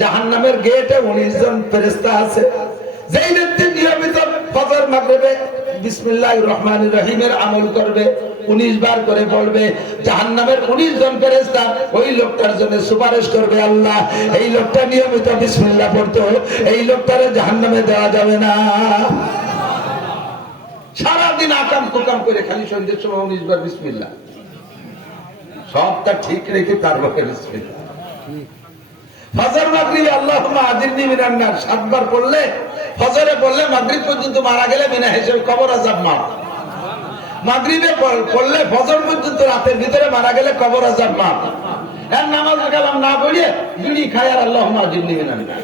জাহান্নামের গেটে 19 জন ফেরেশতা আছে। যেই ব্যক্তি নিয়মিত ফজর মাগরিবে বিসমিল্লাহির রহমানির রহিমের আমল করবে, 19 বার করে পড়বে, জাহান্নামের 19 জন ফেরেশতা ওই লোকটার জন্য সুপারিশ করবে, আল্লাহ এই লোকটা নিয়মিত বিসমিল্লাহ পড়তো, এই লোকটারে জাহান্নামে দেওয়া যাবে না। সারাদিন আকাম কুকাম করে খালি সন্ধ্যের সময় 19 বার বিসমিল্লাহ, সবটা ঠিক রেখে তারপরে বিসমিল্লাহ। ফজর মাগরিবে আল্লাহুম্মা আজিরনি মিনান নার 7 বার পড়লে, ফজরে পড়লে মাগরিব পর্যন্ত মারা গেলে বিনা হিসাবে কবর আযাব মাফ। মাগরিবে পড়লে ফজর পর্যন্ত রাতের ভিতরে মারা গেলে কবর আযাব মাফ। আর নামাজ কালাম না পড়ে বিড়ি খায় আর আল্লাহুম্মা আজিরনি মিনান নার,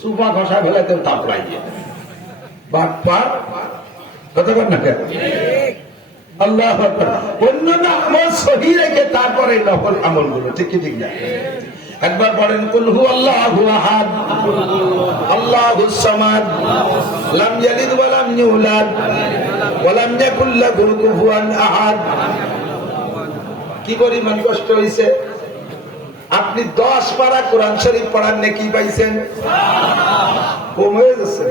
সুফা ঘষা ফেলাতে তাপ লাগে বাটপার কথা বল না কেন? আল্লাহু আকবার। অন্যান্য আমল সহি রেখে তারপরে নফল আমলগুলো, ঠিক কি ঠিক না? একবার পড়েন কুল হুয়াল্লাহু আহাদ আল্লাহুস সামাদ লাম ইয়ালিদ ওয়া লাম ইউলাদ ওয়া লাম ইয়াকুল লাহু কুফুয়ান আহাদ। কি পরিমাণ কষ্ট হইছে? আপনি 10 পারা কোরআন শরীফ পড়ার নেকি পাইছেন? কম হয়ে যাচ্ছে।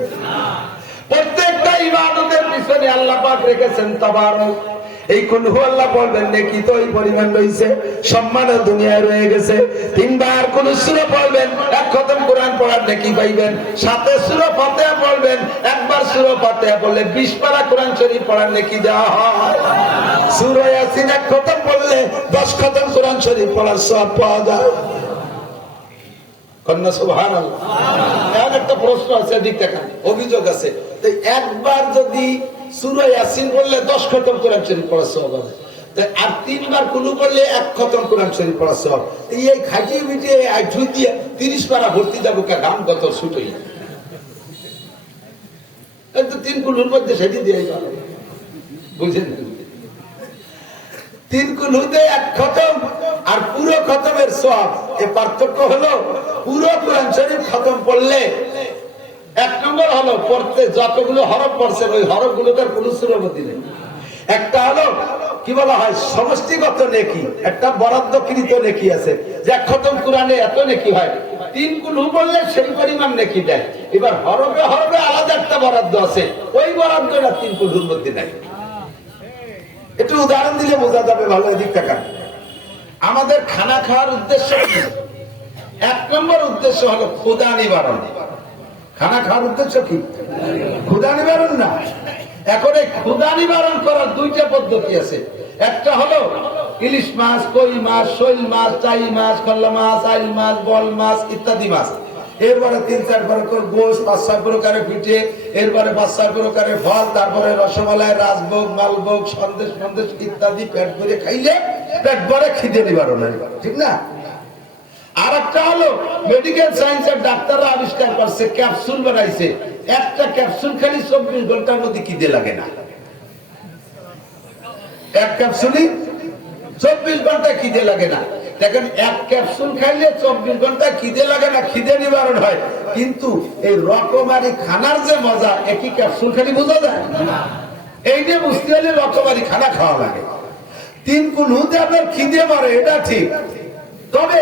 প্রত্যেকটা ইবাদতের পিছনে আল্লাহ পাক রেখেছেন তাবারক। এই কুল হুয়াল্লাহ পড়বেন নেকি তো এই পরিমাণ রয়েছে, সম্মানও দুনিয়ায় রয়ে গেছে। 3 বার কোন সূরা পড়বেন, 1 খতম কোরআন পড়ার নেকি পাইবেন। সাথে সূরা ফাতিহা পড়বেন, একবার সূরা ফাতিহা পড়লে 20 পারা কোরআন শরীফ পড়ার নেকি দেওয়া হয়। সূরা ইয়াসিন 1 খতম পড়লে 10 খতম কোরআন শরীফ পড়ার সওয়াব পাওয়া যায়। কন্যা সুবহানাল্লাহ। এখন একটা প্রশ্ন আছে, এদিক দেখেন, অভিযোগ আছে। তো একবার যদি সূরা ইয়াসিন পড়লে 10 খতম কোরআন শরীফ পড়ার সওয়াব হবে, আর 3 বার কুলু পড়লে 1 খতম কোরআন শরীফ পড়ার সওয়াব। এই খাটিয়ে পিটিয়ে আইঠু দিয়ে 30 পারা ভর্তি যাবো, গান কত ছুটই। কিন্তু 3 কুলুর মধ্যে সেটি দিয়ে বুঝেন, 3 কুলুতে 1 খতম আর পুরো খতমের সওয়াব। এর পার্থক্য হলো পুরো কোরআন শরীফ খতম পড়লে 1 নম্বর হলো পড়তে যতগুলো হরফ পড়ছেন ওই হরফগুলোর কোনো সুরবতি নেই। একটা হলো কি বলা হয় সমষ্টিগত নেকি, একটা বরাদ্দকৃত নেকি আছে, যে 1 খতম কোরআনে এত নেকি হয়, 3 কুলু বললে সেই পরিমাণ নেকি দেয়। এবার হরফে হরফে আলাদা একটা বরাদ্দ আছে, ওই বরাদ্দটা 3 কুলুর মধ্যে নাই। একটু উদাহরণ দিলে বোঝা যাবে ভালো। এদিক তাকান। আমাদের খানা খাওয়ার উদ্দেশ্য কি? 1 নম্বর উদ্দেশ্য হলো ক্ষুধা নিবারণ। খানা খাওয়ার উদ্দেশ্য কি? ক্ষুধা নিবারণ না। এখন এই ক্ষুধা নিবারণ করার 2টা পদ্ধতি আছে। একটা হলো ইলিশ মাছ, কই মাছ, শৈল মাছ, চাই মাছ, কল্লা মাছ, আইল মাছ, বল মাছ ইত্যাদি মাছ। এরপরে 3-4 প্রকার গোশ, 5-6 প্রকারের পিঠে, এরপরে 5-6 প্রকারের ফল, তারপরে রসমালাই, রাজভোগ, মালভোগ, সন্দেশ সন্দেশ ইত্যাদি পেট ভরে খাইলে পেট ভরে খিদে নিবারণ হয়, ঠিক না? আর একটা হলো মেডিকেল সায়েন্সের ডাক্তাররা আবিষ্কার করছে, ক্যাপসুল বানাইছে। একটা ক্যাপসুল খালি 24 ঘন্টার মধ্যে খিদে লাগে না। এক ক্যাপসুলই 24 ঘন্টা খিদে লাগে না। দেখেন, 1 ক্যাপসুল খাইলে 24 ঘন্টা খিদে লাগে না, খিদে নিবারণ হয়। কিন্তু এই রকমারি খানার যে মজা, একই ক্যাপসুল খালি বোঝা যায় না। এই যে বুঝতে হলে রকমারি খানা খাওয়া লাগে। 3 কুলুতে আপনার খিদে মারে, এটা ঠিক। তবে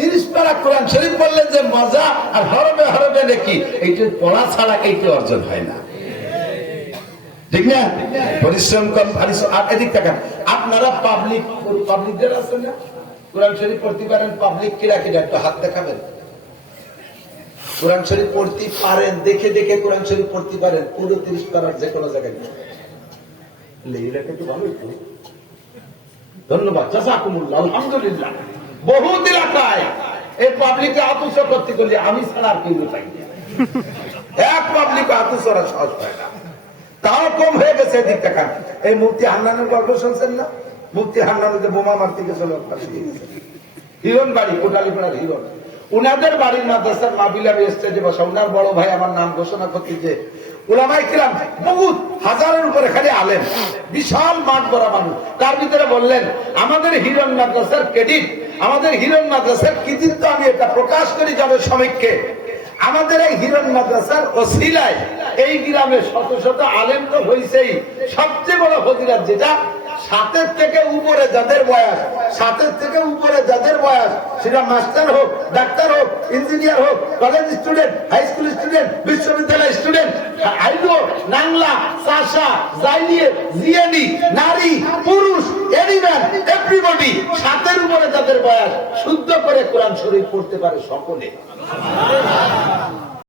30 পারা কোরআন শরীফ পড়লে যে মজা আর হরফে হরফে নাকি, এইটা পড়া ছাড়া এইটা অর্জন হয় না, ঠিক না? পরিশ্রম কম। আর এদিক থাকেন, আপনারা পাবলিকদের আছে না, কোরআন শরীফ পড়তে পারেন? পাবলিক কিরা কিরা একটু হাত দেখাবেন। কোরআন শরীফ পড়তে পারেন, দেখে দেখে কোরআন শরীফ পড়তে পারেন পুরো 30 পারার যে কোনো জায়গায়। ধন্যবাদ, জাযাকুমুল্লাহ, আলহামদুলিল্লাহ। বহুত এলাকায় এই পাবলিকে আতুষা করতে করলে আমি ছাড়া আর কেউ পাই না। এক পাবলিকে আতুষরা সাহস পায় না, তাও কম হয়ে গেছে। এদিক দেখান, এই মুফতি হান্নানের গল্প শুনছেন না? মুফতি হান্নান যে বোমা মারতে গেছিল হিরণ বাড়ি, কোটালীপাড়ার হিরণ। উনাদের বাড়ির মাদ্রাসার মাহফিলে আমি স্টেজে বসা, উনার বড় ভাই আমার নাম ঘোষণা করতে যে উলামায়ে কিরাম বহুত হাজারের উপরে খালি আলেম, বিশাল মাঠ ভরা মানুষ। তার ভিতরে বললেন, আমাদের হিরণ মাদ্রাসার ক্রেডিট, আমাদের হিরণ মাদ্রাসার কৃতিত্ব আমি এটা প্রকাশ করি যাবে সমীক্ষে। আমাদের এই হিরণ মাদ্রাসার ওসিলায় এই গ্রামে শত শত আলেম তো হইছেই, সবচেয়ে বড় ফজিলত যেটা সাতের থেকে উপরে যাদের বয়স, সাতের থেকে উপরে যাদের বয়স, সেটা মাস্টার হোক, ডাক্তার হোক, ইঞ্জিনিয়ার হোক, college student, high school student, বিশ্ববিদ্যালয় স্টুডেন্ট, আইলো, নাংলা, চাষা, জাইলিয়ে, জিয়ানি, নারী, পুরুষ, এনিম্যান, এভরিবডি, সাতের উপরে যাদের বয়স শুদ্ধ করে কোরআন শরীফ পড়তে পারে সকলে।